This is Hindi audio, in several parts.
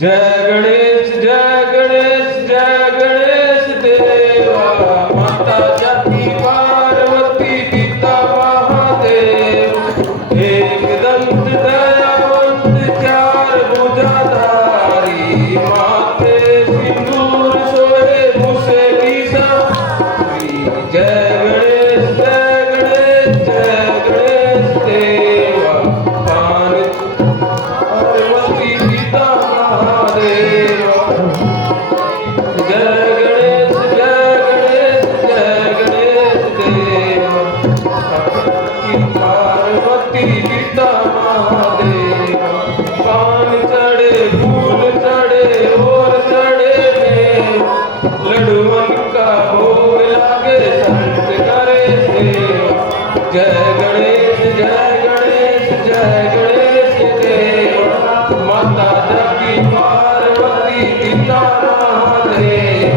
जय गणेश जय गणेश जय गणेश देवा। माता जाकी पार्वती पिता महादेव। एक दंत दयावंत चार भुजाधारी। माथे सिंदूर सोहे मुसे की सारी। जय गणेश जय गणेश जय गणेश देवा। पार्वती पिता महादेव। जय गणेश जय गणेश जय गणेश देव। पार्वती पिता महादेव। पान चढ़े फूल चढ़े और चढ़े मेव। लड्डुअन का भोग लागे संत करे सेवा। जय गणेश जय गणेश जय गणेश देव। माता जाकी पार्वती पिता महादेव।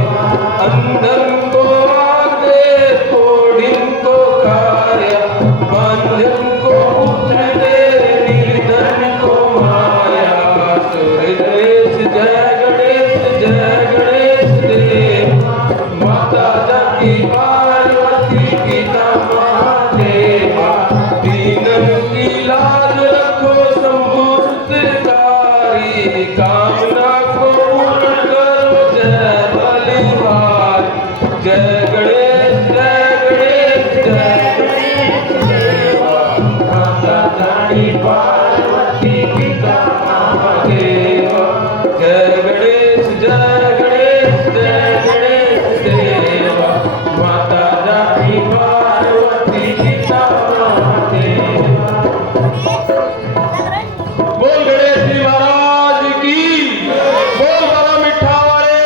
अंधन को आगे कोढ़िन को काया। बांझन को पुत्र दे निर्धन को माया। गणेश जय गणेश देव। माता जाकी पार्वती पिता महादेव। दीनन की लाज रखो शंभु सुतकारी। कामना को पूर्ण करो जय बलिहारी। जय गणेश जय गणेश देवा। माता जाकी पार्वती पिता महादेव। जय गणेश जय गणेश देवा। माता जाकी पार्वती पिता महादेव। बोल गणेश जी महाराज की। बोल बाबा मिठा वाले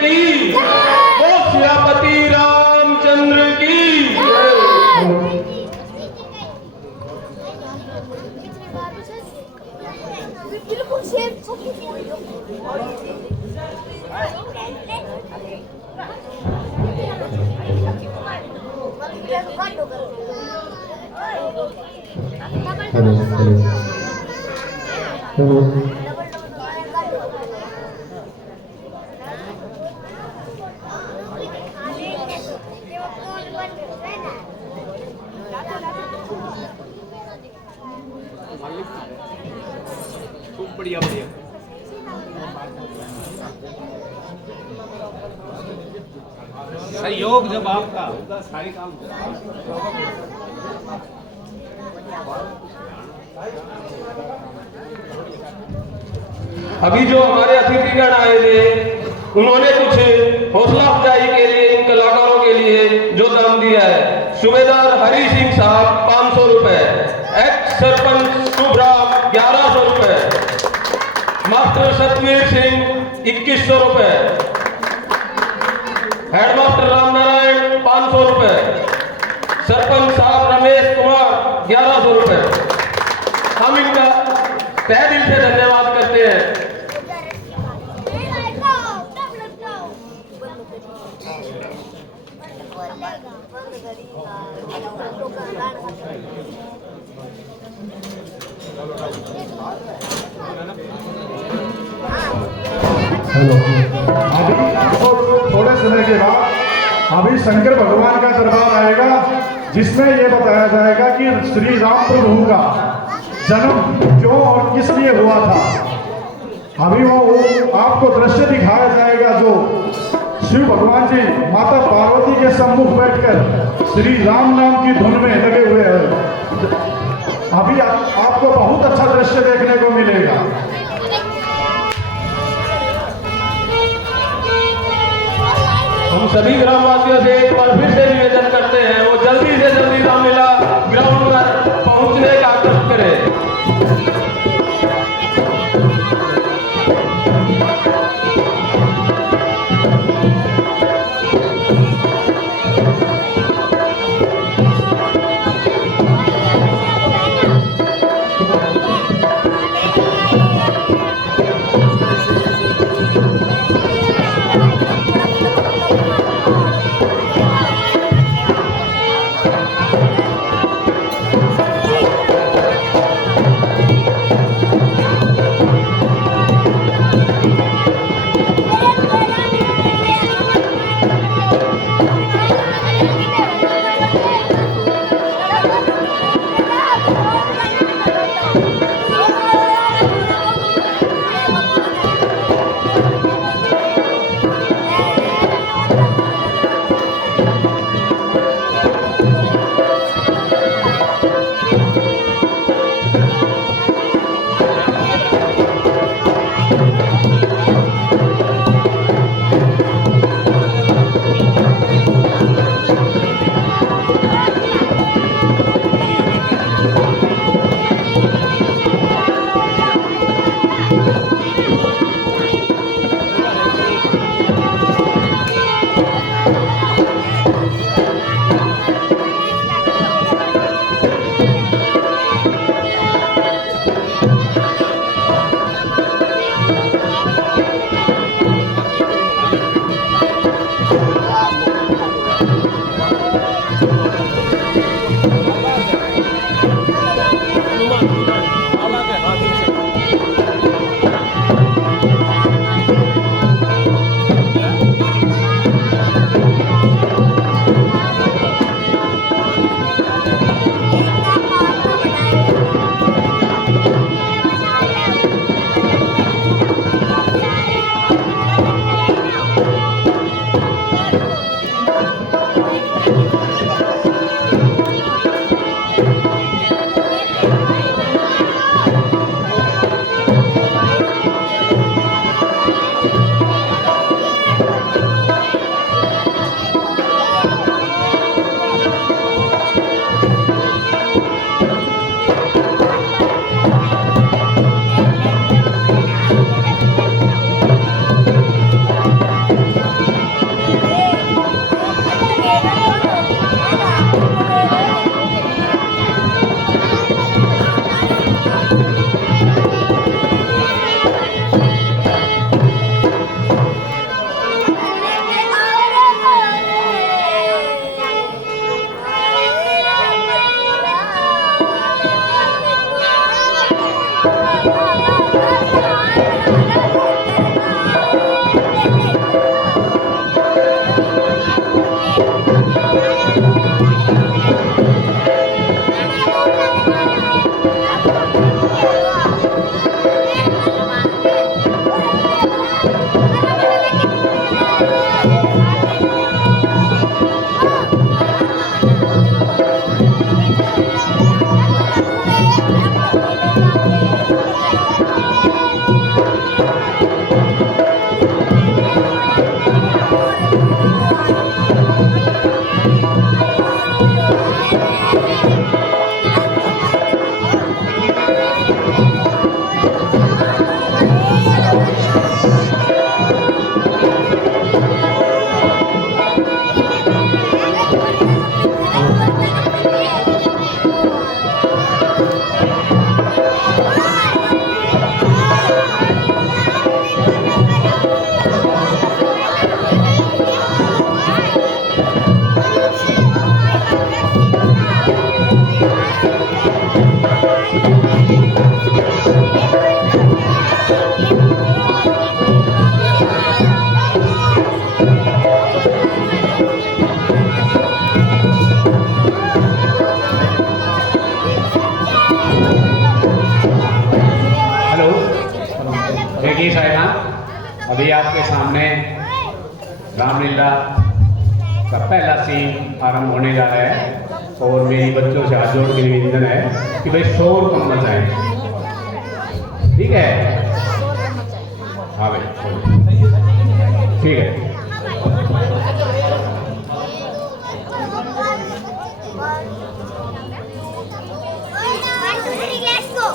की। बोल सियापति रामचंद्र की। बिल्कुल सेफ हेलो हेलो खूब बढ़िया बढ़िया। सहयोग जब आपका होगा सारे काम अभी जो हमारे अतिथिगण आए थे उन्होंने कुछ हौसला अफजाई के लिए इन कलाकारों के लिए जो दान दिया है। सूबेदार हरी सिंह साहब 500 रुपए। एक्स सरपंच शुभराम 1100 रुपए। मास्टर सतवीर सिंह 2100 रुपए। हेडमास्टर रामनारायण 500 रुपए। सरपंच साहब रमेश कुमार 1100 रुपए। हम इनका तहे दिल से धन्यवाद करते हैं। हेलो अभी थोड़े समय के बाद अभी शंकर भगवान का दरबार आएगा जिसमें यह बताया जाएगा कि श्री राम प्रभु का जन्म क्यों और किस लिए हुआ था। अभी वो आपको दृश्य दिखाया जाएगा जो शिव भगवान जी माता पार्वती के सम्मुख बैठकर श्री राम नाम की धुन में लगे हुए हैं। अभी आपको बहुत अच्छा दृश्य देखने को मिलेगा। हम सभी ग्रामवासियों से एक बार फिर से निवेदन करते हैं वो जल्दी से जल्दी रामलीला ग्राउंड पर पहुंचने का कष्ट करें। देखिए साहिबान, अभी आपके सामने रामलीला का पहला सीन आरंभ होने जा रहा है और मेरी बच्चों से हाथ जोड़ के निवेदन है कि भाई शोर कम मचाएं। ठीक है? हाँ भाई, ठीक है। Let's go.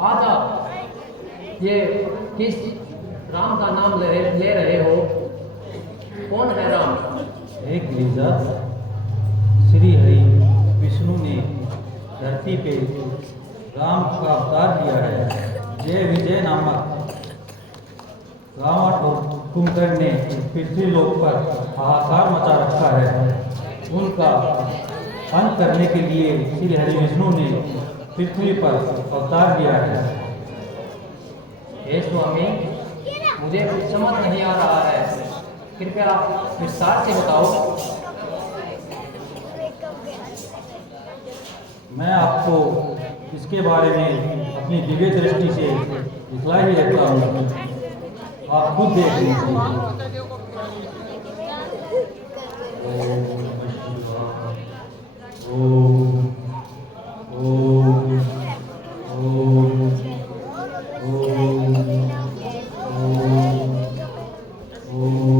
आज आप ये किस राम का नाम ले रहे हो? कौन है राम? एक गिरिजा श्री हरि विष्णु ने धरती पे राम का अवतार लिया है। जय विजय नामक रावण और कुंभकर्ण ने पृथ्वी लोक पर हाहाकार मचा रखा है। उनका अंत करने के लिए श्री हरि विष्णु ने पृथ्वी पर अवतार लिया है। हे स्वामी, मुझे कुछ समझ नहीं आ रहा है, कृपया विस्तार से बताओ। मैं आपको इसके बारे में अपनी दिव्य दृष्टि से दिखला ही देता हूँ, आप खुद देख लीजिए। ओम ओम ओम ओम ओम ओम ओम।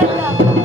Thank you.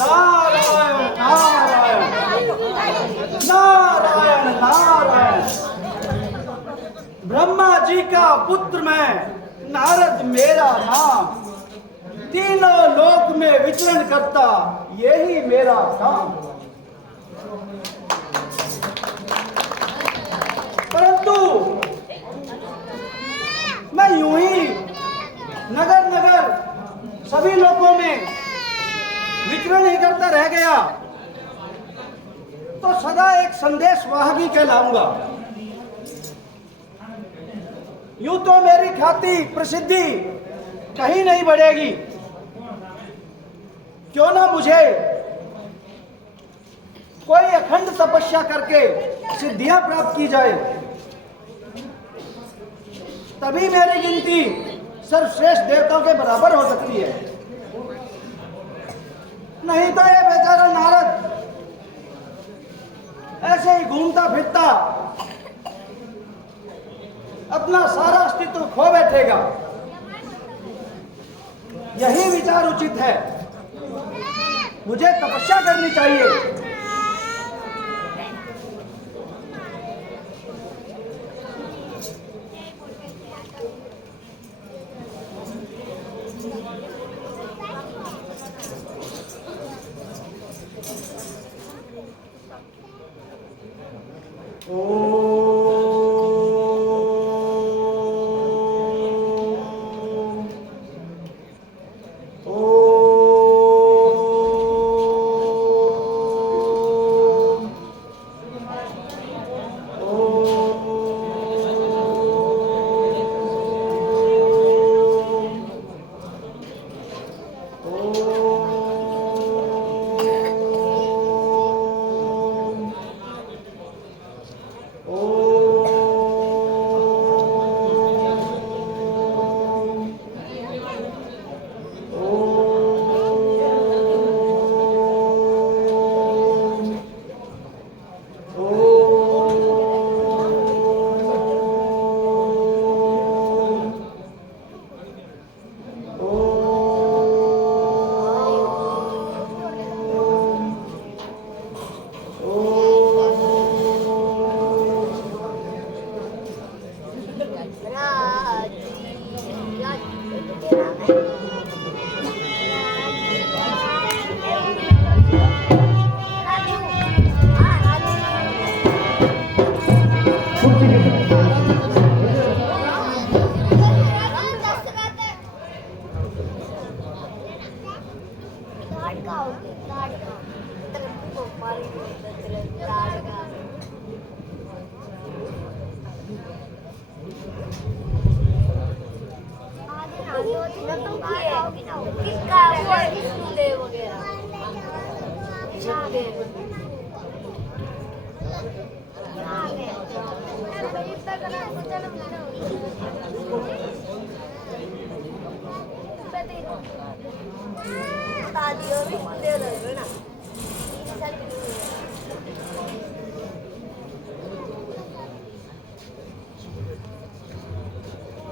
नारायण नारायण नारायण नारायण। ब्रह्मा जी का पुत्र मैं, नारद मेरा नाम, तीनों लोक में विचरण करता यही मेरा काम। परंतु मैं यूं ही नगर नगर सभी लोगों में विचरण ही करता रह गया तो सदा एक संदेश वाहकी कहलाऊंगा। यूं तो मेरी ख्याति प्रसिद्धि कहीं नहीं बढ़ेगी, क्यों ना मुझे कोई अखंड तपस्या करके सिद्धियां प्राप्त की जाए, तभी मेरी गिनती सर्वश्रेष्ठ देवताओं के बराबर हो सकती है। नहीं तो ये बेचारा नारद ऐसे ही घूमता फिरता अपना सारा अस्तित्व खो बैठेगा। यही विचार उचित है, मुझे तपस्या करनी चाहिए।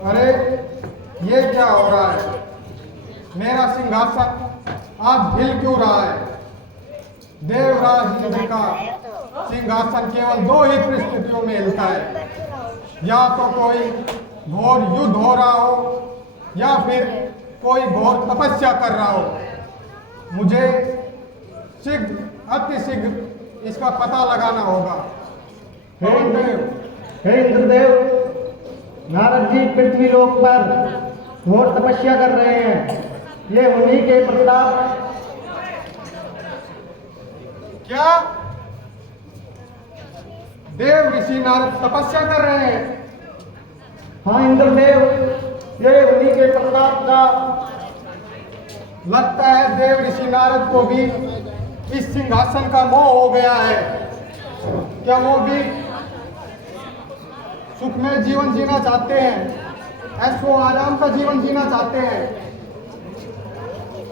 अरे ये क्या हो रहा है? मेरा सिंहासन आज हिल क्यों रहा है? देवराज इंद्र का सिंहासन केवल दो ही परिस्थितियों में हिलता है, या तो कोई घोर युद्ध हो रहा हो या फिर कोई घोर तपस्या कर रहा हो। मुझे शीघ्र अतिशीघ्र इसका पता लगाना होगा। पवन देव, हे इंद्रदेव, नारद जी पृथ्वी लोक पर घोर तपस्या कर रहे हैं। ये उन्हीं के प्रताप। क्या देव ऋषि नारद तपस्या कर रहे हैं? हाँ इंद्रदेव, ये उन्हीं के प्रताप का। लगता है देव ऋषि नारद को भी इस सिंहासन का मोह हो गया है। क्या वो भी सुखमय जीवन जीना चाहते हैं, ऐशो आराम का जीवन जीना चाहते हैं?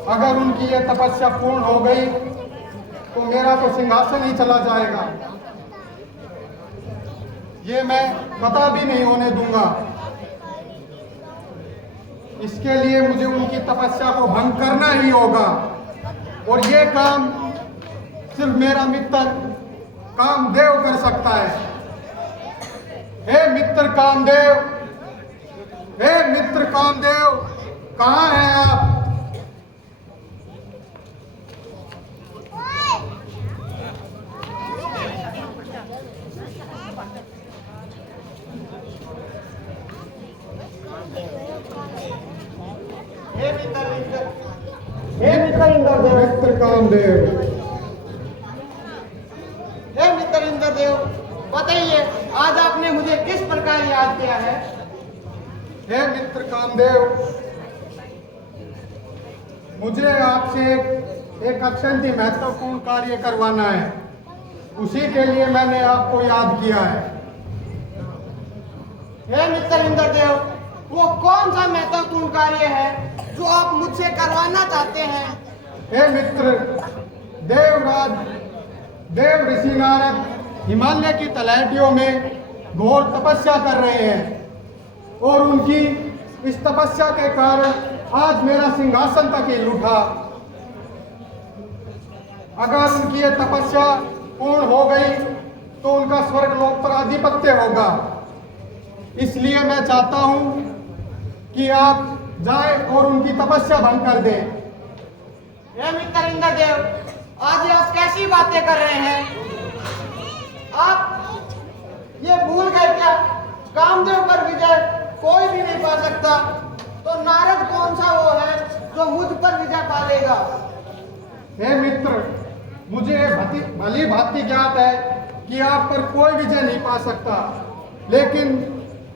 अगर उनकी ये तपस्या पूर्ण हो गई तो मेरा तो सिंहासन ही चला जाएगा। ये मैं पता भी नहीं होने दूंगा। इसके लिए मुझे उनकी तपस्या को भंग करना ही होगा, और ये काम सिर्फ मेरा मित्र कामदेव कर सकता है। हे मित्र कामदेव, हे मित्र कामदेव, कहाँ हैं आप? हे मित्र इंद्रदेव, मित्र कामदेव, हे मित्र इंद्रदेव, बताइए आज आपने मुझे किस प्रकार याद किया है? हे मित्र कामदेव, मुझे आपसे एक अत्यंत ही महत्वपूर्ण कार्य करवाना है। उसी के लिए मैंने आपको याद किया है। हे मित्र इंद्रदेव, वो कौन सा महत्वपूर्ण कार्य है जो आप मुझसे करवाना चाहते हैं? हे मित्र, देवराज देव ऋषि नारद हिमालय की तलहटियों में घोर तपस्या कर रहे हैं, और उनकी इस तपस्या के कारण आज मेरा सिंहासन तक हिल उठा। अगर उनकी ये तपस्या पूर्ण हो गई तो उनका स्वर्ग लोक पर आधिपत्य होगा। इसलिए मैं चाहता हूं कि आप जाएं और उनकी तपस्या भंग कर दें। हे मित्र इंद्रदेव, आज ये आप कैसी बातें कर रहे हैं? आप ये भूल गए क्या? कामदेव पर विजय कोई भी नहीं पा सकता, तो नारद कौन सा वो है जो मुझ पर विजय पा लेगा? हे मित्र, मुझे भली भांति ज्ञात है कि आप पर कोई विजय नहीं पा सकता, लेकिन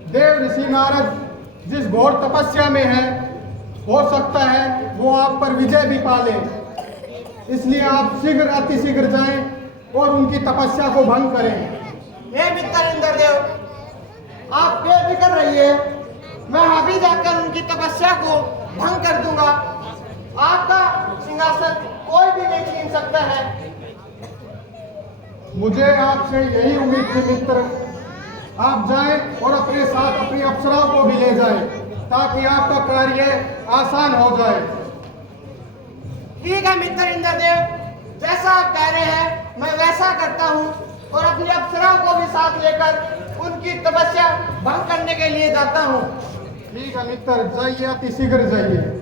देव ऋषि नारद जिस घोर तपस्या में है, हो सकता है वो आप पर विजय भी पा ले। इसलिए आप शीघ्र अतिशीघ्र जाएं और उनकी तपस्या को भंग करें। हे मित्र इंद्रदेव, आप बेफिक्र रहिए, मैं अभी जाकर उनकी तपस्या को भंग कर दूंगा। आपका सिंहासन कोई भी नहीं छीन सकता है। मुझे आपसे यही उम्मीद थी मित्र। आप जाएं और अपने साथ अपनी अप्सराओं को भी ले जाएं, ताकि आपका कार्य आसान हो जाए। ठीक है मित्र इंद्रदेव, जैसा आप कह रहे हैं मैं वैसा करता हूँ, और अपनी अप्सराओं को भी साथ लेकर उनकी तपस्या भंग करने के लिए जाता हूँ। ठीक है मित्र, जाइए, अतिशीघ्र जाइए।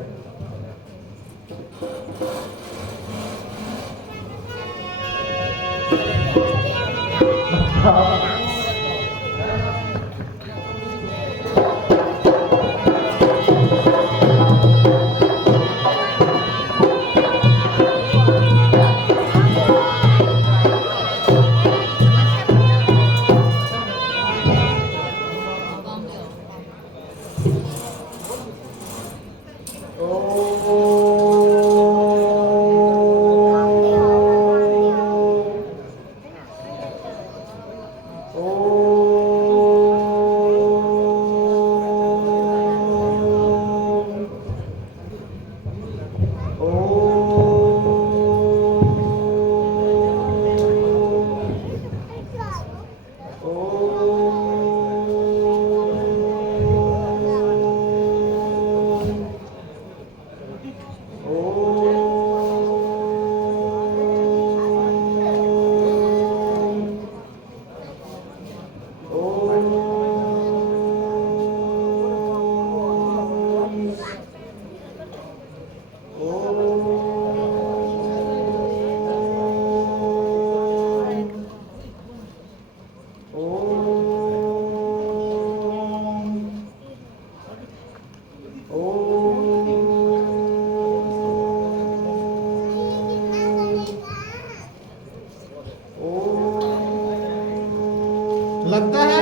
लगता है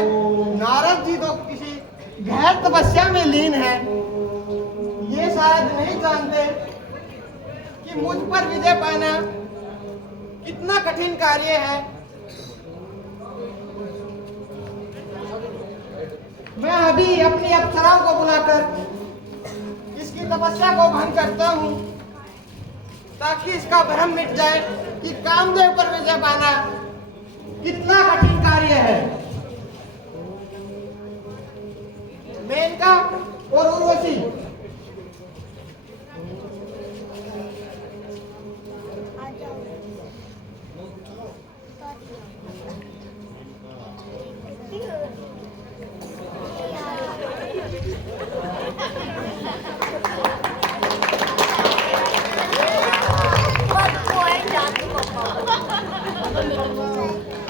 नारद जी तो किसी गहन तपस्या में लीन है। ये शायद नहीं जानते कि मुझ पर विजय पाना कितना कठिन कार्य है। मैं अभी अपनी अप्सराओं को बुलाकर इसकी तपस्या को भंग करता हूँ ताकि इसका भ्रम मिट जाए कि कामदेव पर विजय पाना कितना कठिन कार्य है। मेनका और उर्वशी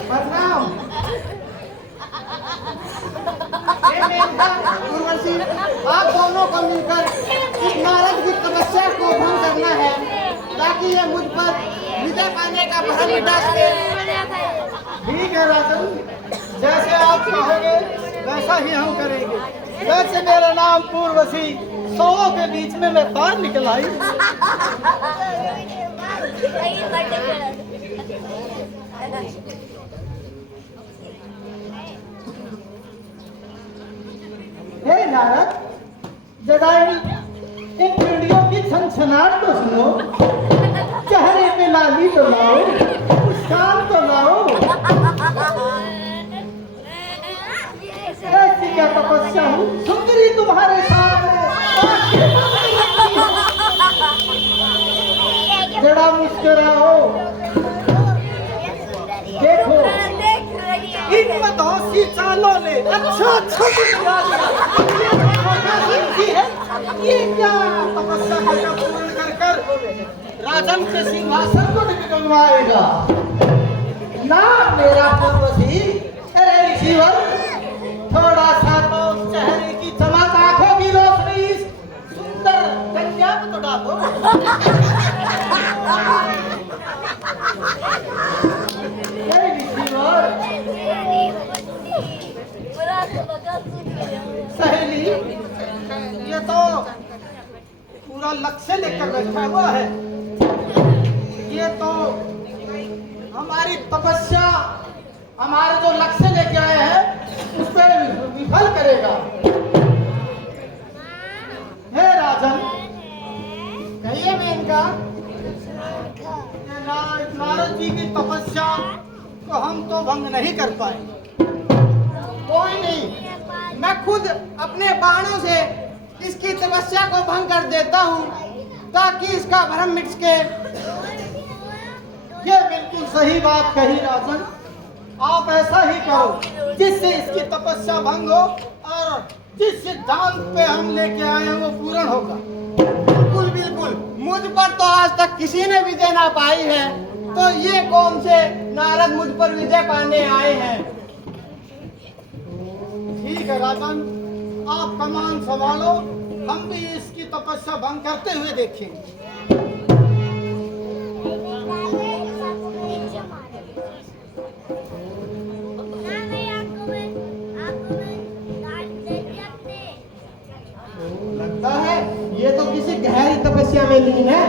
प्रणाम। उर्वशी, आप दोनों को मिलकर इस नारद की तपस्या को भंग करना है ताकि ये मुझ पर विजय पाने का भ्रम मिटा सके। ठीक है राजन, जैसे आप कहोगे वैसा ही हम करेंगे। वैसे मेरा नाम पूर्वसी, सौओं के बीच में मैं पार निकल आई। हे नारद, जगाई इन चिड़ियों की छनछनाहट तो सुनो, चेहरे पे लाली तो लाओ, मुस्कान तो लाओ। ऐसी क्या तपस्या हूँ सुंदरी तुम्हारे सामने, जरा मुस्कुराओ। देखो इन मदहोशी चालों ने अच्छा ये क्या तपस्या का पूर्ण कर कर राजन के सिंहासन को निकलवाएगा ना मेरा पूर्वसी। अरे ईश्वर, थोड़ा सा तो चेहरे की चमक, आंखों की रोशनी इस सुंदर कन्या पे तो डालो। सहेली, ये तो पूरा लक्ष्य लेकर बैठा हुआ है। ये तो हमारी तपस्या, हमारे जो लक्ष्य लेके आए हैं उस पर विफल करेगा। हे राजन, कहिए मेनका, नारद जी की तपस्या को हम तो भंग नहीं कर पाएंगे। कोई नहीं, मैं खुद अपने बाणों से इसकी तपस्या को भंग कर देता हूँ ताकि इसका भ्रम मिट सके। ये बिल्कुल सही बात कही राजन, आप ऐसा ही करो जिससे इसकी तपस्या भंग हो और जिस सिद्धांत पे हम लेके आए हैं वो पूर्ण होगा। बिल्कुल बिल्कुल, मुझ पर तो आज तक किसी ने विजय ना पाई है, तो ये कौन से नारद मुझ पर विजय पाने आए हैं। ठीक है राजन, आप कमान संभालो, हम भी इसकी तपस्या भंग करते हुए देखेंगे। लगता है ये तो किसी गहरी तपस्या में लीन है।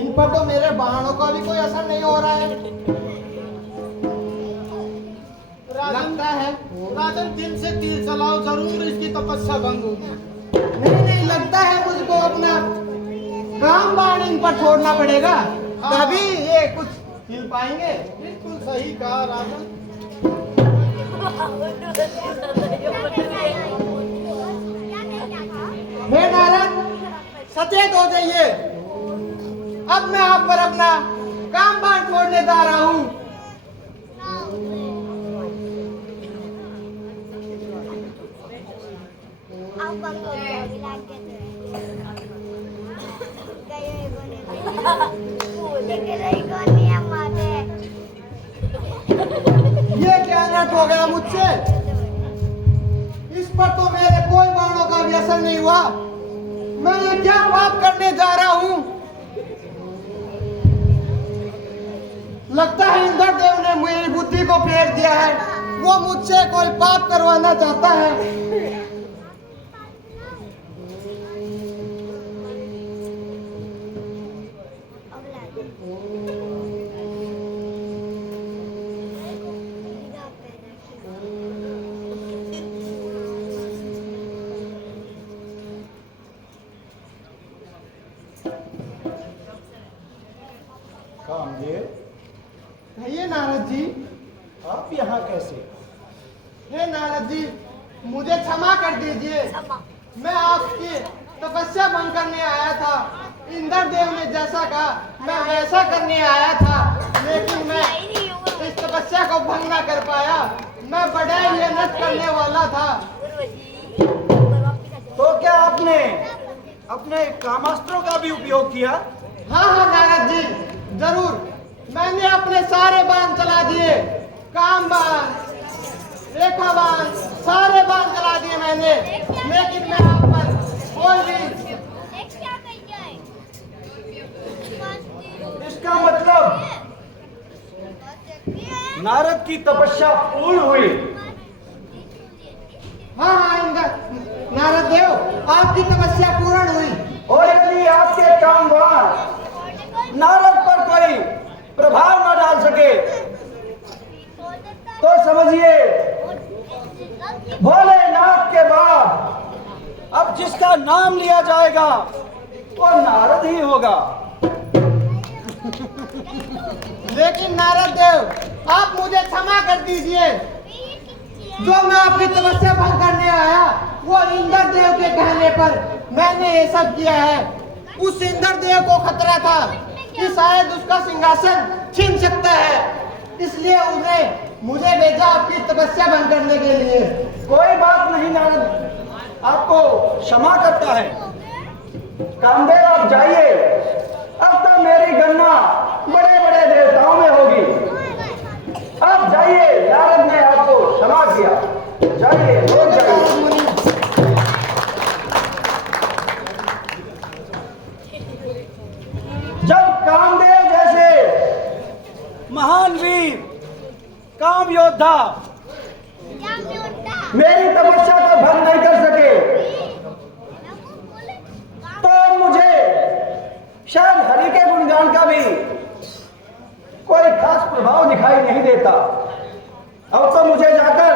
इन पर तो मेरे बाणों का भी कोई असर नहीं हो रहा है। लगता है राजन दिल से तीर चलाओ, जरूर इसकी तपस्या भंग होगी। नहीं, लगता है मुझको अपना काम बाण इन पर छोड़ना पड़ेगा, तभी ये कुछ हिल पाएंगे। बिल्कुल सही कहा राजन। हे नारद, सचेत हो जाइए, अब मैं आप पर अपना काम बाण छोड़ने जा रहा हूँ। ये क्या नाटक हो गया मुझसे? इस पर तो मेरे कोई बाणों का भी असर नहीं हुआ। मैं ये क्या पाप करने जा रहा हूँ? लगता है इंद्रदेव ने मेरी बुद्धि को फेर दिया है। वो मुझसे कोई पाप करवाना चाहता है। कामदेव, कहिए नारद जी। आप यहाँ कैसे? हे नारद जी, मुझे क्षमा कर दीजिए। मैं आपकी तपस्या भंग करने आया था। इंद्र देव ने जैसा कहा मैं वैसा करने आया था, लेकिन मैं इस तपस्या को भंग ना कर पाया। मैं बड़ा ही नष्ट करने वाला था। तो क्या आपने अपने कामास्त्रों का भी उपयोग किया? हाँ हाँ नारद जी, जरूर। मैंने अपने सारे बाण चला दिए, काम बाण, रेखा बाण, सारे बाण चला दिए मैंने, लेकिन मैं आप पर कोई भी। इसका मतलब नारद की तपस्या पूर्ण हुई। हाँ हाँ नारद देव, आपकी तपस्या पूर्ण हुई। और यदि आपके काम नारद पर कोई प्रभाव न डाल सके तो समझिए भोलेनाथ के बाद अब जिसका नाम लिया जाएगा वो नारद ही होगा। लेकिन नारद देव, आप मुझे क्षमा कर दीजिए। जो मैं आपकी तपस्या भंग करने आया, वो इंद्र देव के कहने पर मैंने ये सब किया है। उस इंद्र देव को खतरा था कि शायद उसका सिंहासन छीन सकता है, इसलिए उसने मुझे भेजा आपकी तपस्या भंग करने के लिए। कोई बात नहीं नारद, आपको क्षमा करता है। कामदेव आप जाइए, अब तो मेरी गणना बड़े बड़े देवताओं में होगी। आप जाइए, नारद ने आपको क्षमा किया। जाइए, लोग जाइए। जब कामदेव जैसे महान वीर काम योद्धा मेरी तपस्या को भंग नहीं कर सके, तो मुझे शायद हरि के गुणगान का भी कोई खास प्रभाव दिखाई नहीं देता। अब तो मुझे जाकर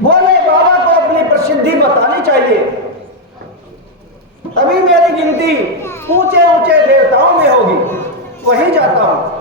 भोले बाबा को अपनी प्रसिद्धि बतानी चाहिए, तभी मेरी गिनती ऊंचे ऊंचे देवताओं में होगी। वहीं जाता हूं।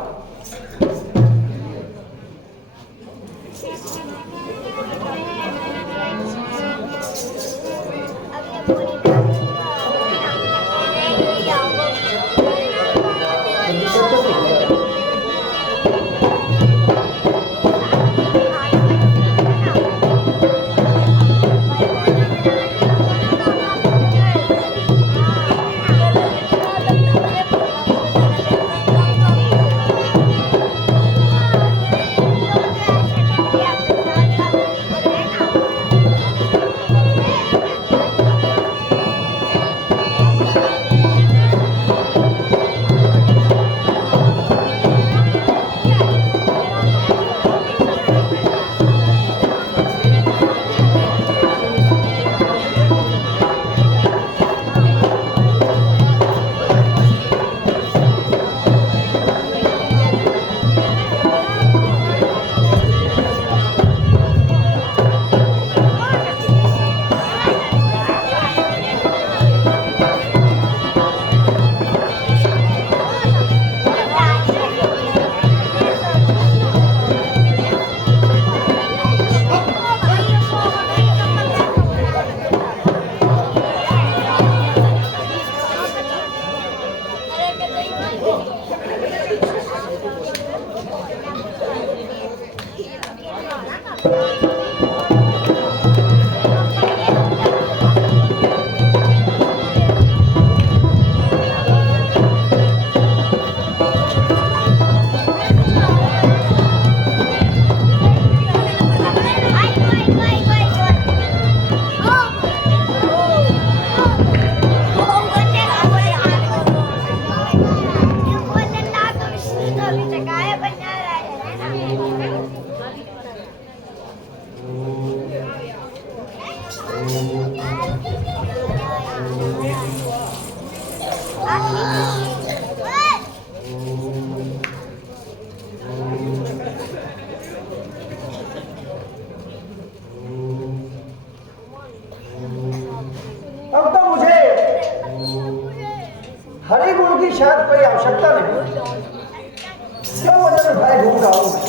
सर उठाए घूम रहा हूं मैं।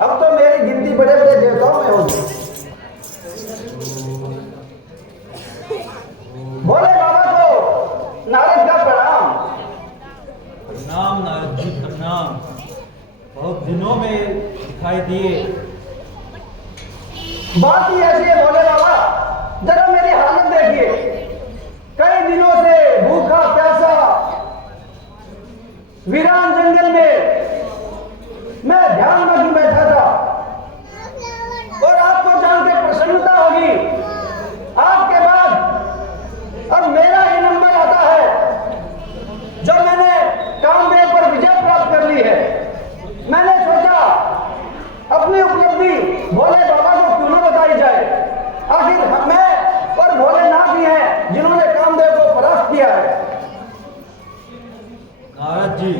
अब तो मेरी गिनती बड़े बड़े देवताओं में होगी। भोले बाबा को नारद का प्रणाम। प्रणाम नारद जी, प्रणाम। बहुत दिनों में दिखाई दिए। बात ही ऐसी है भोले बाबा, जरा मेरी हालत देखिए। कई दिनों से भूखा प्यासा वीरान जंगल में मैं ध्यान में बैठा था। और आपको जान के प्रसन्नता होगी, आपके बाद अब मेरा ही नंबर आता है जो मैंने कामदेव पर विजय प्राप्त कर ली है। मैंने सोचा अपनी उपलब्धि भोले बाबा को क्यों न बताई जाए। आखिर मैं और भोलेनाथ ही हैं जिन्होंने कामदेव को परास्त किया है। नारद जी,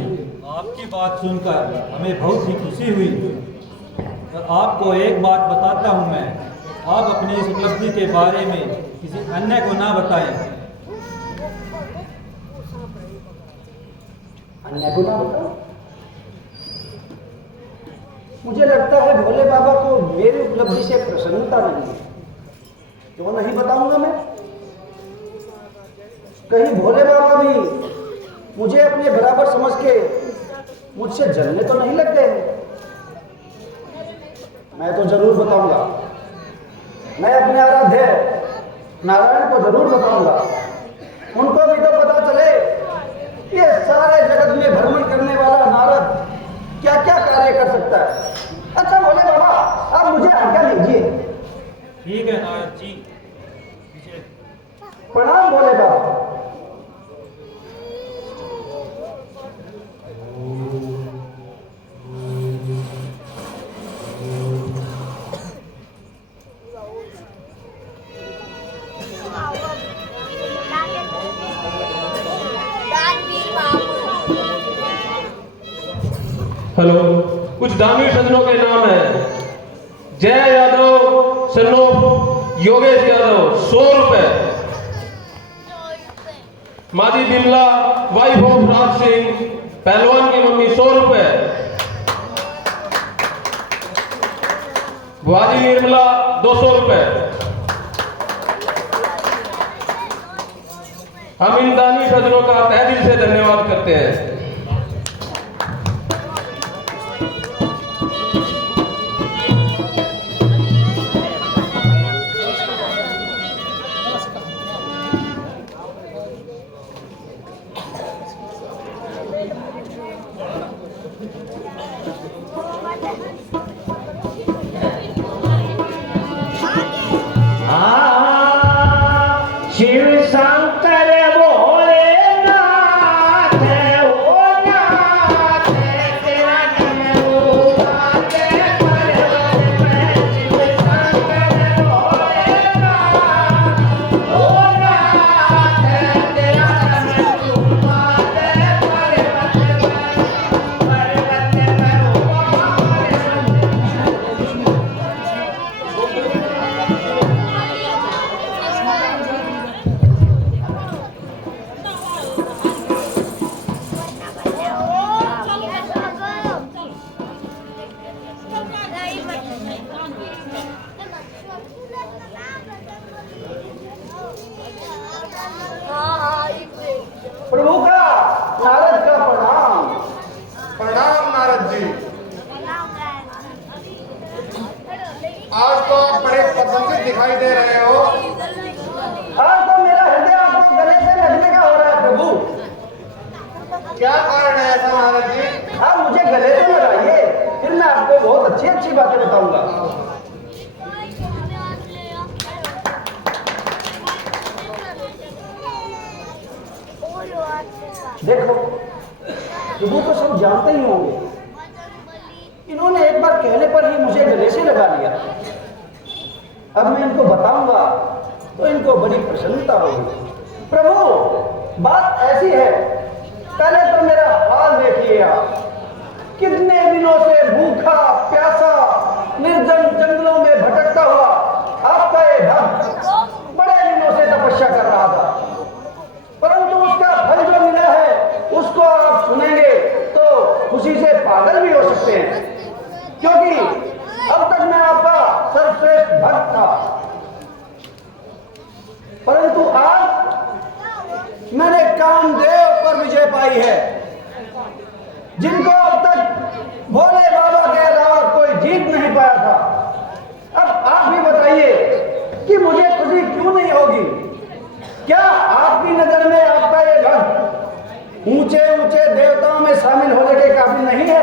आपकी बात सुनकर हमें बहुत ही खुशी हुई। और आपको एक बात बताता हूं मैं, आप अपनी इस उपलब्धि के बारे में किसी अन्य को ना बताएं। अन्य को ना बताओ? मुझे लगता है भोले बाबा को मेरी उपलब्धि से प्रसन्नता नहीं है। क्यों नहीं बताऊंगा मैं? कहीं भोले बाबा भी मुझे अपने बराबर समझ के मुझसे जलने तो नहीं लग गए? मैं तो जरूर बताऊंगा। मैं अपने आराध्य नारायण को जरूर बताऊंगा। उनको भी तो पता चले ये सारे जगत में भ्रमण करने वाला नारद क्या क्या कार्य कर सकता है। अच्छा भोले बाबा, आप मुझे आज्ञा लीजिए। ठीक है नारद जी। प्रणाम भोले बाबा। हेलो, कुछ दानवीर सज्जनों के नाम है। जय यादव सन्नो योगेश यादव 100 रुपए। माजी बिमला वाइफ ऑफ राज सिंह पहलवान की मम्मी 100 रुपए। बुआजी निर्मला 200 रुपए। हम इन दानी सज्जनों का तहे दिल से धन्यवाद करते हैं। शिव शंकर भोलेनाथ ओ नाथ तेरा नाथ पर्वत में शिव शंकर भोलेनाथ ओ नाथ तेरा नाथ पर्वत प्रभु का नारद का प्रणाम। प्रणाम नारद जी। आज तो आप बड़े प्रसन्नित दिखाई दे रहे हो। आज तो मेरा हृदय आपको गले से लगने का हो रहा है प्रभु। क्या कारण है ऐसा नारद जी? आप मुझे गले से लगाइए, फिर मैं आपको बहुत अच्छी अच्छी बातें बताऊंगा। देखो, प्रभु तो सब जानते ही होंगे। इन्होंने एक बार कहने पर ही मुझे गले से लगा लिया। अब मैं इनको बताऊंगा तो इनको बड़ी प्रसन्नता होगी। प्रभु, बात ऐसी है, पहले तो मेरा हाल देखिए आप। कितने दिनों से भूखा प्यासा निर्जन जंगलों में भटकता हुआ आपका ये भक्त बड़े दिनों से तपस्या कर रहा था, परंतु उसका फल जो मिला है उसको आप सुनेंगे तो खुशी से पागल भी हो सकते हैं, क्योंकि अब तक मैं आपका सर्वश्रेष्ठ भक्त था, परंतु आज मैंने कामदेव पर विजय पाई है, जिनको अब तक भोले बाबा के अलावा कोई जीत नहीं पाया था। अब आप भी बताइए कि मुझे खुशी क्यों नहीं होगी? क्या आपकी नजर में आपका ये भक्त ऊंचे ऊंचे देवताओं में शामिल होने के काबिल नहीं है?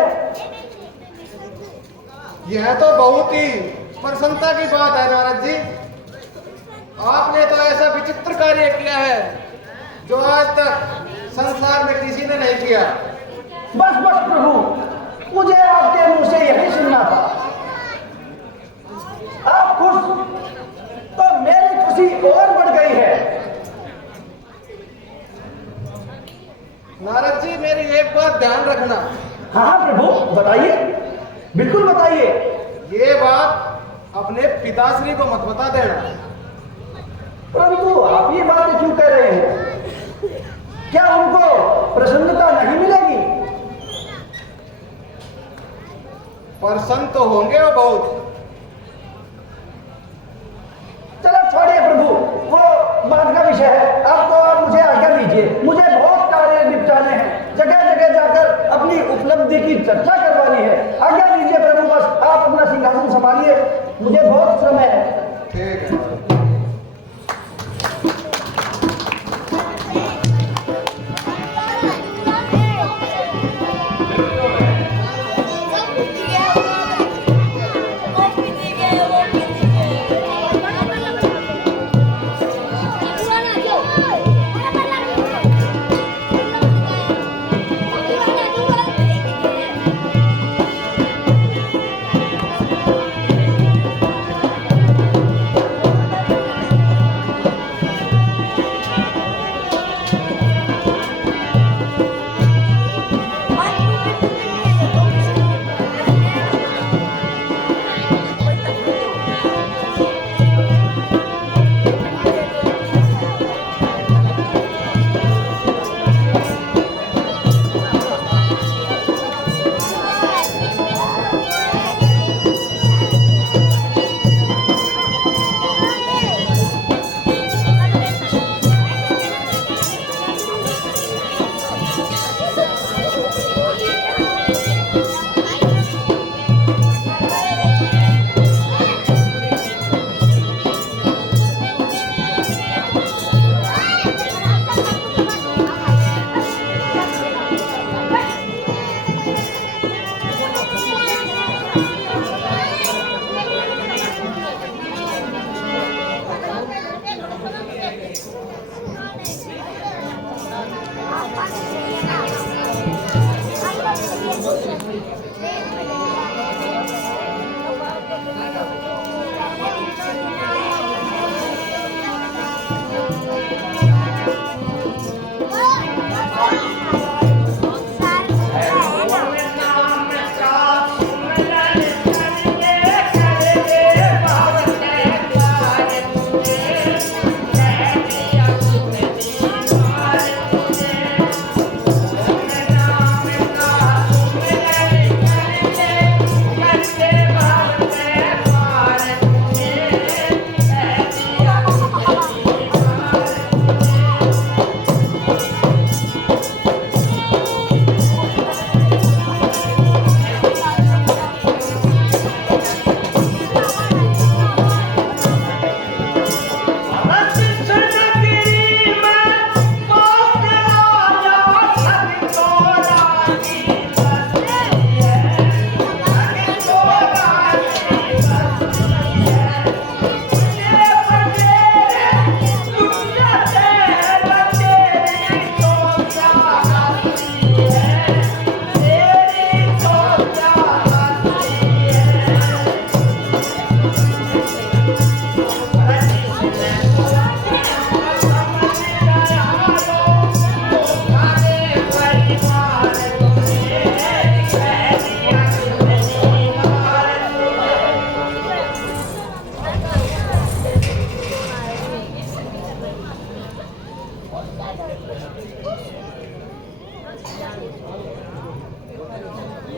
यह तो बहुत ही प्रसन्नता की बात है नारद जी। आपने तो ऐसा विचित्र कार्य किया है जो आज तक संसार में किसी ने नहीं किया। बस बस प्रभु, मुझे आपके मुंह से यही सुनना था। आप खुश तो मेरी खुशी और बढ़ गई है। नारद जी, मेरी एक बात ध्यान रखना। हाँ प्रभु, बताइए, बिल्कुल बताइए। ये बात अपने पिताश्री को मत बता देना। परंतु आप ये बातें क्यों कह रहे हैं? क्या उनको प्रसन्नता नहीं मिलेगी? प्रसन्न तो होंगे वो बहुत। चलो छोड़िए प्रभु, वो बात का विषय है। अब तो आप मुझे आज्ञा दीजिए, मुझे बहुत कार्य निपटाने हैं, जगह जगह जाकर अपनी उपलब्धि की चर्चा करवानी है। आज्ञा दीजिए प्रभु, बस आप अपना सिंहासन संभालिए, मुझे बहुत समय है। ठीक है।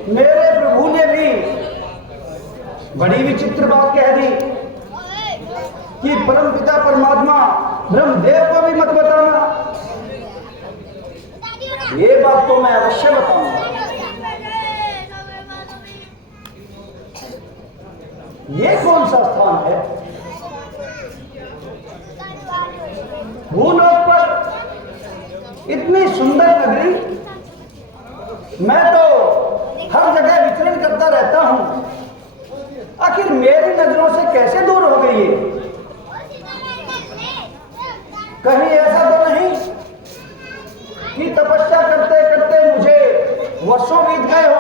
मेरे प्रभु ने भी बड़ी विचित्र बात कह दी कि परम पिता परमात्मा ब्रह्मदेव को भी मत बताना। ये बात तो मैं अवश्य बताऊंगा। ये कौन सा स्थान है? भूलोक पर इतनी सुंदर नगरी। मैं तो हर जगह विचरण करता रहता हूं, आखिर मेरी नजरों से कैसे दूर हो गई है? कहीं ऐसा तो नहीं कि तपस्या करते करते मुझे वर्षों बीत गए हो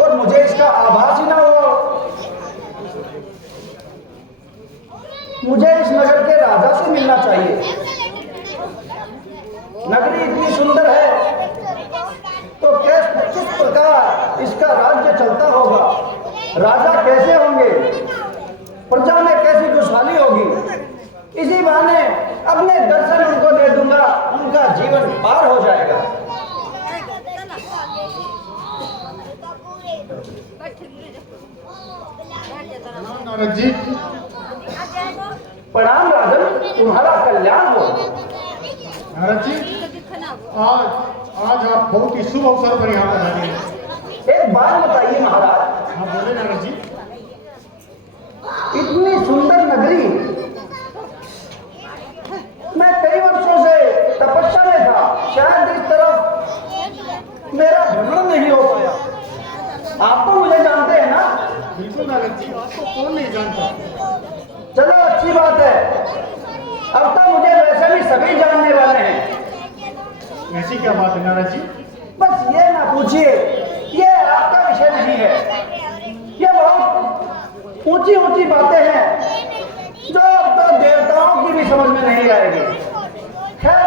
और मुझे इसका आभास ही ना हुआ। मुझे इस नगर के राजा से मिलना चाहिए। नगरी इतनी सुंदर है तो किस प्रकार इसका राज्य चलता होगा? राजा कैसे होंगे? प्रजा में कैसी खुशहाली होगी? इसी बहाने अपने दर्शन उनको दे दूंगा, उनका जीवन पार हो जाएगा। नारद जी। प्रणाम राजन, तुम्हारा कल्याण हो। नारद जी, आज आप बहुत ही शुभ अवसर पर यहाँ पर आए हैं। एक बात बताइए महाराज। हाँ बोले नारद जी। इतनी सुंदर नगरी, मैं कई वर्षों से तपस्या में था, शायद इस तरफ मेरा भ्रमण नहीं हो पाया। आप तो मुझे जानते हैं ना? बिल्कुल नारद जी, आपको कौन नहीं जानता। चलो अच्छी बात है, अब तो मुझे वैसे भी सभी जानने वाले हैं। ऐसी क्या बात है नारद जी? बस ये ना पूछिए, ये आपका विषय नहीं है। ये बहुत ऊंची ऊंची बातें हैं जो अब तो देवताओं की भी समझ में नहीं आएगी। खैर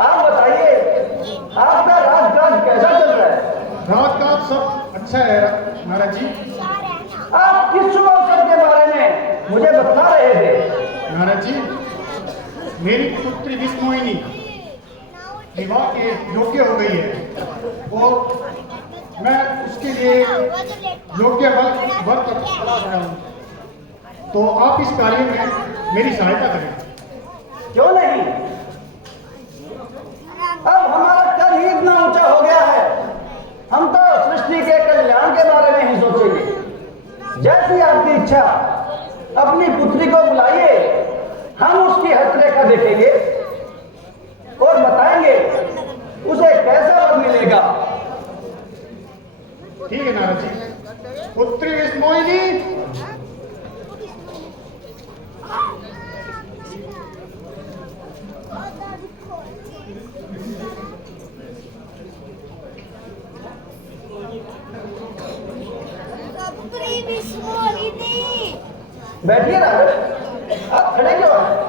आप बताइए, आपका राजकाज कैसा चल रहा है? राजकाज सब अच्छा है नारद जी। आप किस शुभ अवसर के बारे में मुझे बता रहे थे? नारद जी, मेरी पुत्री विष्णुमोहिनी विवाह के योग्य हो गई है और मैं उसके लिए योग्य वर तलाश रहा हूँ, तो आप इस कार्य में मेरी सहायता करें। क्यों नहीं? अब हमारा कद ही इतना ऊंचा हो गया है, हम तो सृष्टि के कल्याण के बारे में ही सोचेंगे। जैसी आपकी इच्छा, अपनी पुत्री को बुलाइए, हम उसकी हस्तरेखा देखेंगे और बताएंगे उसे कैसा वर मिलेगा। ठीक है नारद जी। पुत्री विष्णुमोहिनी, बैठिए राजन, आप खड़े क्यों हैं?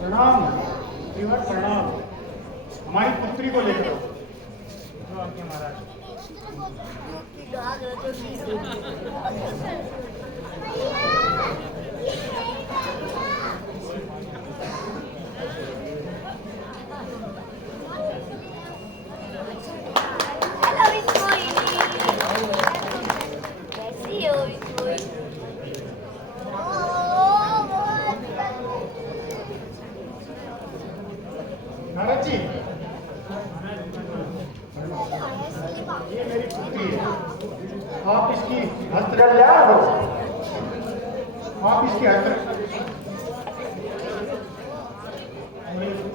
प्रणाम प्रणाम। हमारी पुत्री को लेकर आओ। महाराज नारद जी, ये मेरी पुत्री है। आप इसकी हस्त कल्याण हो। आप इसकी हस्त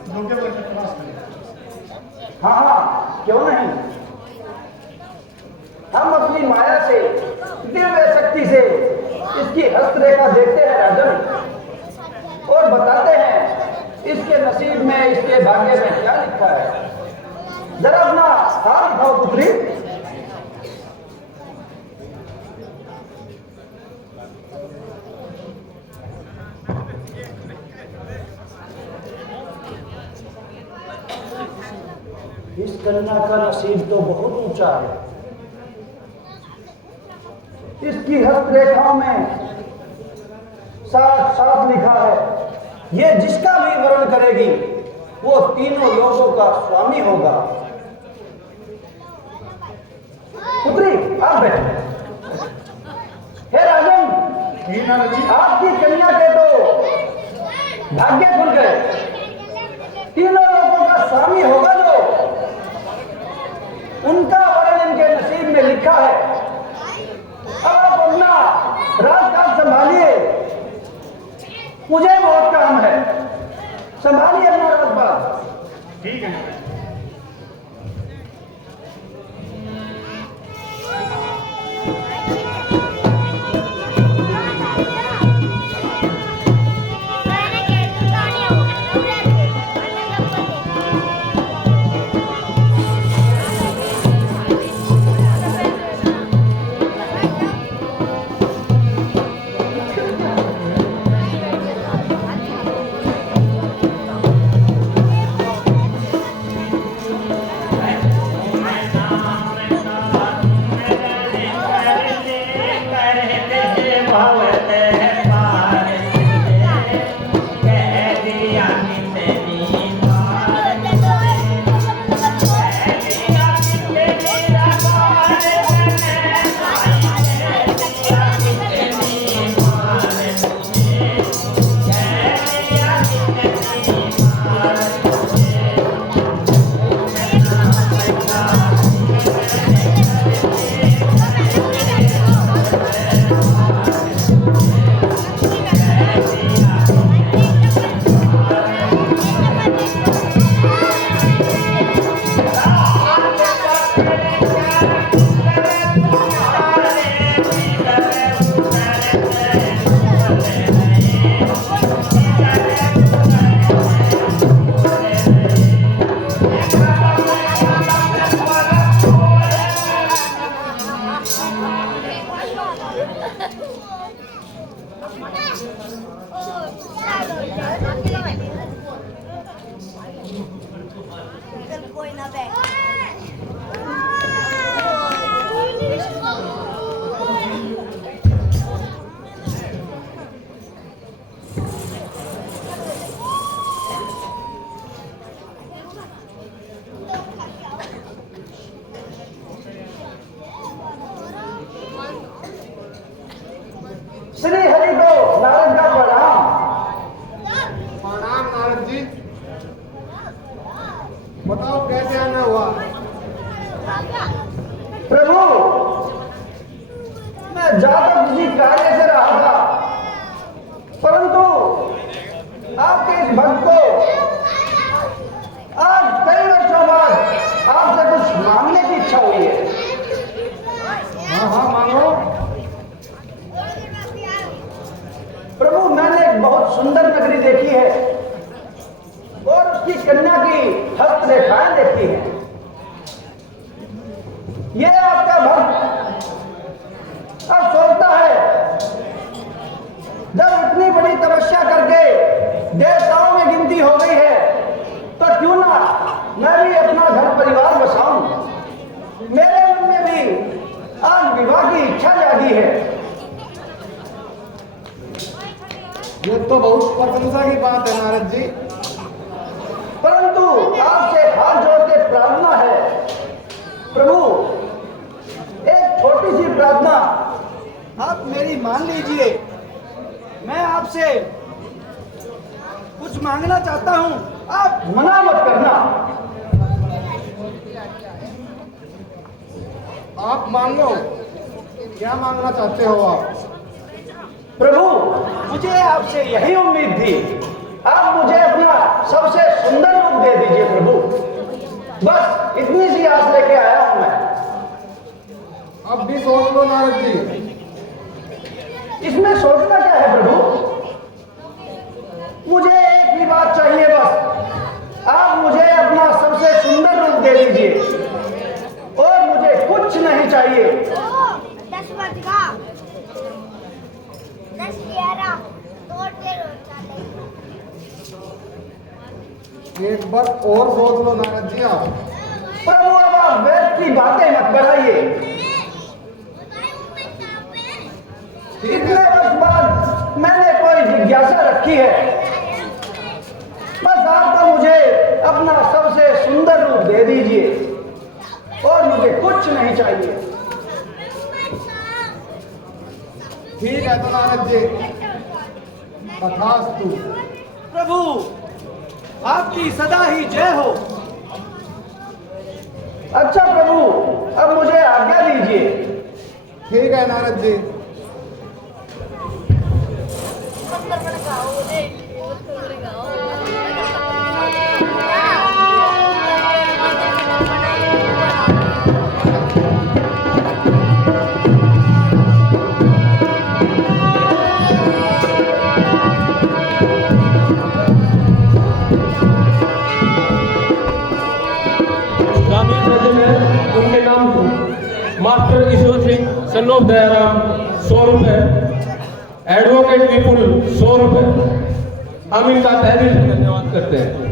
योग्य वर की तलाश करें। हाँ हाँ, क्यों नहीं। हम अपनी माया से, दिव्य शक्ति से इसकी हस्तरेखा देखते हैं राजन, और बताते हैं इसके नसीब में, इसके भाग्य में क्या लिखा है। जरा अपना हाथ दिखाओ पुत्री। इस कन्या का नसीब तो बहुत ऊंचा है। इसकी हस्तरेखाओं में साथ साथ लिखा है, ये जिसका भी वर्ण करेगी वो तीनों लोगों का स्वामी होगा। पुत्री आप बैठे। हे राजन, आपकी कन्या के तो भाग्य खुल गए, तीनों लोगों का स्वामी होगा जो उनका वर्ण इनके नसीब में लिखा है। अब आप अपना राजकाज संभालिए, मुझे बहुत काम है, संभालिए अपना राजकाज। ठीक है। श्री हरि को नारद का प्रणाम। प्रणाम नारद जी, बताओ कैसे आना हुआ? प्रभु, मैं ज्यादा किसी कार्य से रहा था, परंतु आपके इस भक्त को आज कई वर्षों बाद आपसे कुछ मांगने की इच्छा हुई है। हाँ हाँ मांगो। प्रभु, मैंने एक बहुत सुंदर नगरी देखी है और उसकी कन्या की हस्तरेखाएं देखी हैं। ये आपका भक्त अब सोचता है, जब इतनी बड़ी तपस्या करके देवताओं में गिनती हो गई है, तो क्यों ना मैं भी अपना घर परिवार बसाऊं। मेरे मन में भी आज विवाह की इच्छा जागी है। ये तो बहुत प्रशंसा की बात है नारद जी, परंतु आपसे हाथ जोड़ के प्रार्थना है प्रभु, एक छोटी सी प्रार्थना आप मेरी मान लीजिए। मैं आपसे कुछ मांगना चाहता हूं, आप मना मत करना। आप मांगो, क्या मांगना चाहते हो आप? प्रभु, मुझे आपसे यही उम्मीद थी, आप मुझे अपना सबसे सुंदर रूप दे दीजिए प्रभु। बस इतनी सी आस लेके आया हूं मैं। अब भी सोच लो नारद जी। इसमें सोचना क्या है प्रभु, मुझे एक ही बात चाहिए बस, आप मुझे अपना सबसे सुंदर रूप दे दीजिए और मुझे कुछ नहीं चाहिए। 10 बज गया, 10 11 तोड़ के एक बार और सोच लो नारद जी आप। प्रभु, अब आप व्यर्थ की बातें मत बढ़ाइए। इतने वर्ष बाद मैंने कोई जिज्ञासा रखी है, बस आप तो मुझे अपना सबसे सुंदर रूप दे दीजिए और मुझे कुछ नहीं चाहिए। ठीक है तो नारद जी, तथास्तु। प्रभु आपकी सदा ही जय हो। अच्छा प्रभु, अब मुझे आज्ञा दीजिए। ठीक है नारद जी। ग्रामीण प्रजन है, उनके नाम master Ishwar Singh son of Dayaram 100 रुपए, एडवोकेट विपुल 100 रुपए। हम इनका तहे दिल से धन्यवाद करते हैं।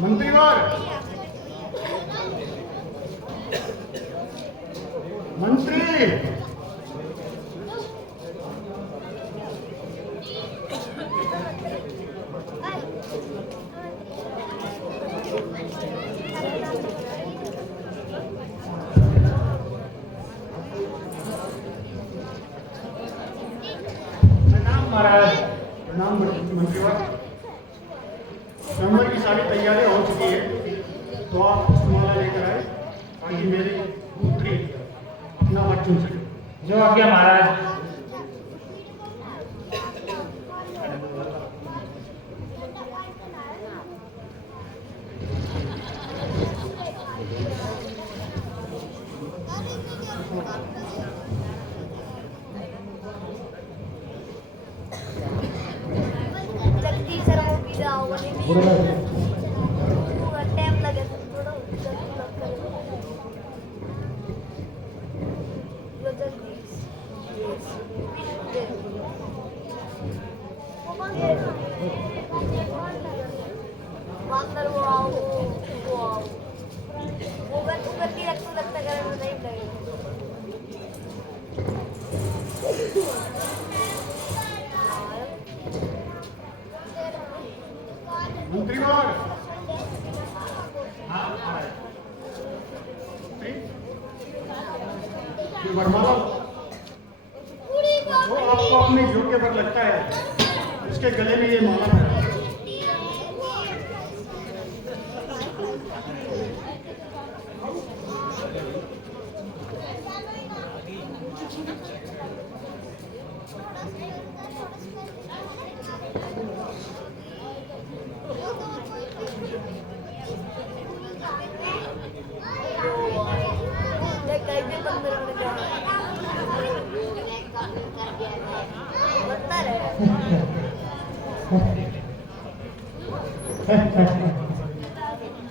मंत्रीवर, मंत्री, प्रणाम महाराज। प्रणाम मंत्रीवर। नंबर की सारी तैयारियां हो चुकी है, तो आप पुष्पमाला लेकर आए ताकि मेरी पुत्री अपना वर चुन सके। जो आज्ञा महाराज। जल्दी सर वो पिज़्ज़ा होगा नहीं टाइम लगे थोड़ा जल्दी वो आओ वो गति लगता करने में नहीं लगेगा। मंत्रीवर, वरमाला वो आपको अपने जोड़े पर लगता है, इसके गले में ये माला है।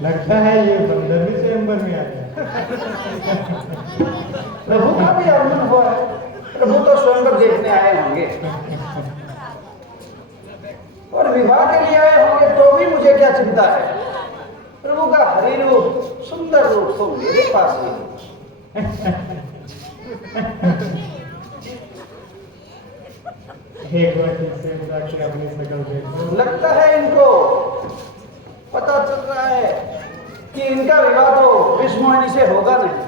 लगता है ये बंदर भी चैम्बर में आ गया। प्रभु का भी आगमन हुआ है। प्रभु तो स्वयंवर देखने आए होंगे और विवाह के लिए आए होंगे, तो भी मुझे क्या चिंता है। प्रभु का हरि रूप, सुंदर रूप तो मेरे पास ही है। एक बार से जाके अपनी शकल देखो। लगता है इनको पता चल रहा है कि इनका विवाह तो विष्णुवाणी से होगा नहीं।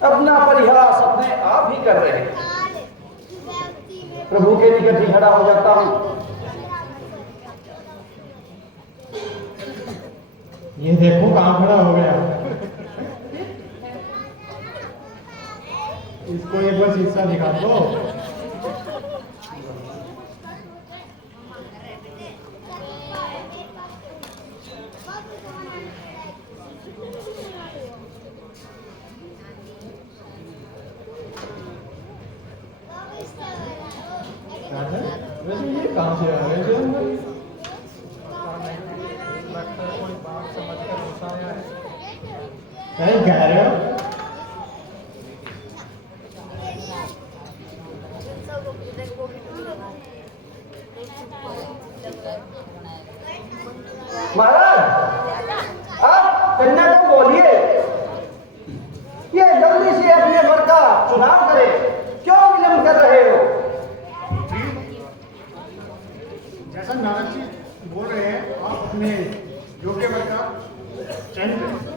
अपना परिहास अपने आप ही कर रहे हैं। प्रभु के निकट ही खड़ा हो जाता हूं। ये देखो कहां खड़ा हो गया। इसको एक बार शीशा दिखा दो। वैसे ये कहां से आ रहे थे? नहीं कह रहे हो? महाराज, आप कन्या को बोलिए ये जल्दी से अपने वर का चुनाव करें। क्यों विलंब कर रहे हो? जैसा नारद जी बोल रहे हैं, आप अपने योग्य वर का चयन करें।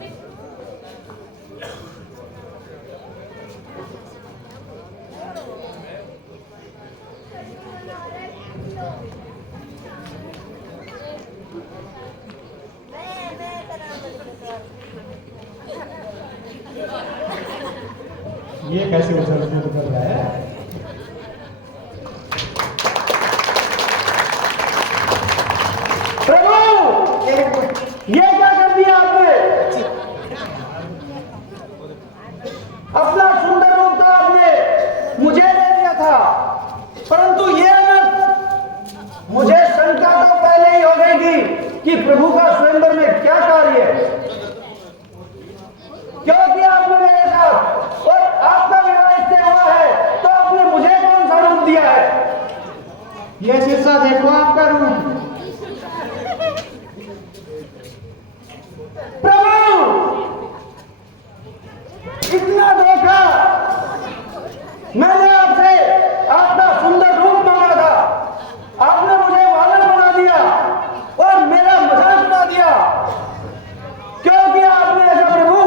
ये कैसे उछल कूद कर रहा है? प्रभु, ये क्या कर दिया आपने? अपना सुंदर रूप तो आपने मुझे दे दिया था, परंतु ये मुझे शंका तो पहले ही हो गई थी कि प्रभु का स्वयंवर में क्या कार्य है। क्यों किया आपने मेरे साथ? और आपका विवाह इससे हुआ है तो आपने मुझे कौन सा रूप दिया है? ये शीशा देखो आपका रूप। प्रभु, इतना धोखा! मैंने आपसे आपका सुंदर रूप मांगा था, आपने मुझे वानर बना दिया और मेरा मजाक उड़ा दिया। क्यों किया आपने ऐसा प्रभु?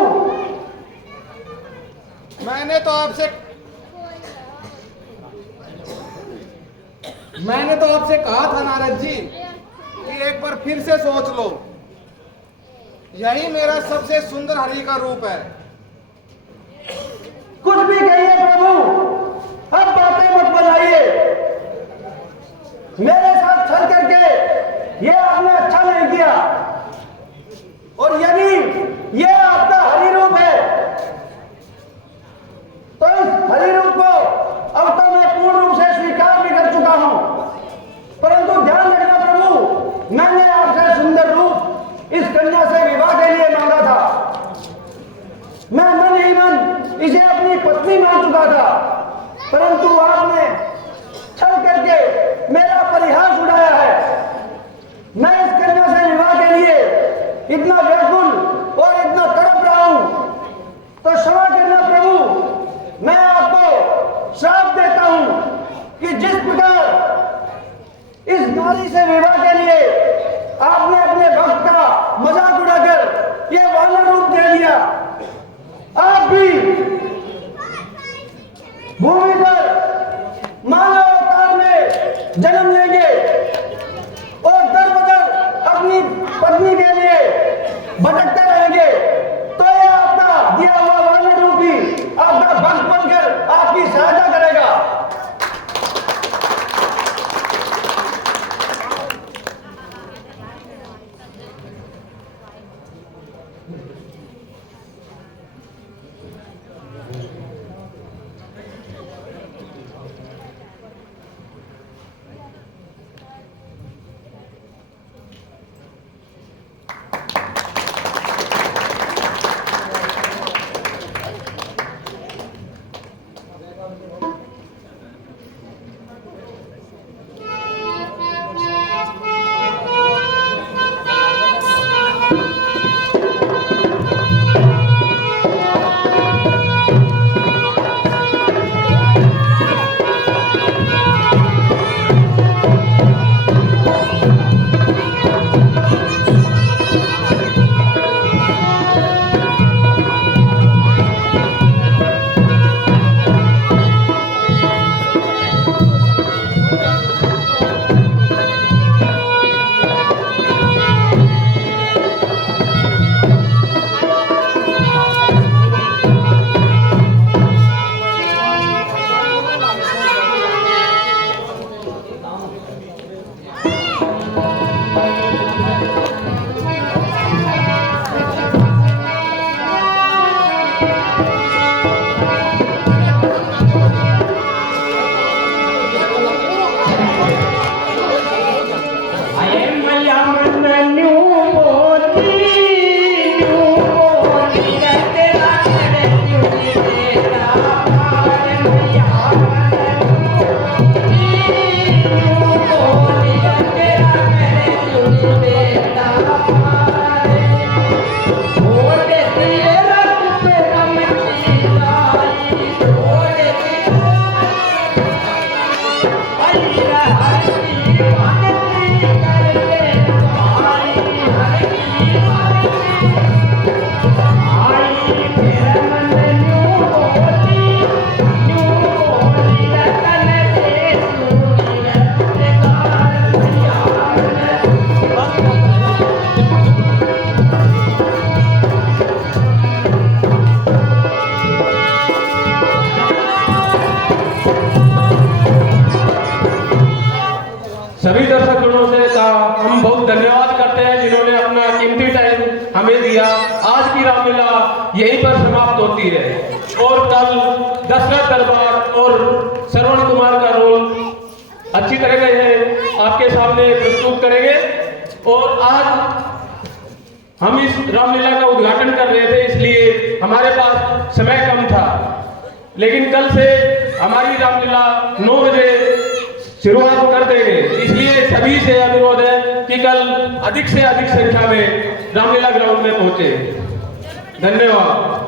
मैंने तो आपसे कहा था नारद जी कि एक बार फिर से सोच लो। यही मेरा सबसे सुंदर हरि का रूप है। कुछ भी कहिए प्रभु, अब बातें मत बनाइए। मेरे साथ छल करके ये आपने अच्छा नहीं किया। और यदि ये आपका हरि रूप है तो इस हरि रूप को अब तो मैं पूर्ण रूप से स्वीकार भी कर चुका हूं। परंतु ध्यान रखना प्रभु, मैंने आपसे सुंदर रूप इस कन्या से विवाह के लिए मांगा था। मैं मन ही मन इसे अपनी पत्नी मान चुका था, परंतु आपने छल करके मेरा परिहास उड़ाया है। मैं इस कन्या से विवाह के लिए इतना व्याकुल और इतना तड़प रहा हूं, तो क्षमा करना प्रभु। मैं आपको श्राप देता हूं कि जिस प्रकार इस नारी से विवाह के लिए आपने अपने भक्त का मजाक उड़ाकर ये वानर रूप दे दिया, आप भी भूमि पर मानव अवतार में जन्म लेंगे और दर बदर अपनी पत्नी के लिए भटकते रहेंगे। तो ये आपका दिया हुआ वानर रूप ही आपका भक्त बनकर आपकी सहायता करेगा। होती है। और कल दशरथ दरबार और श्रवण कुमार का रोल अच्छी तरह से आपके सामने प्रस्तुत करेंगे। और आज हम इस रामलीला का उद्घाटन कर रहे थे, इसलिए हमारे पास समय कम था, लेकिन कल से हमारी रामलीला 9 बजे शुरुआत कर देंगे। इसलिए सभी से अनुरोध है कि कल अधिक से अधिक संख्या में रामलीला ग्राउंड में पहुंचे। धन्यवाद।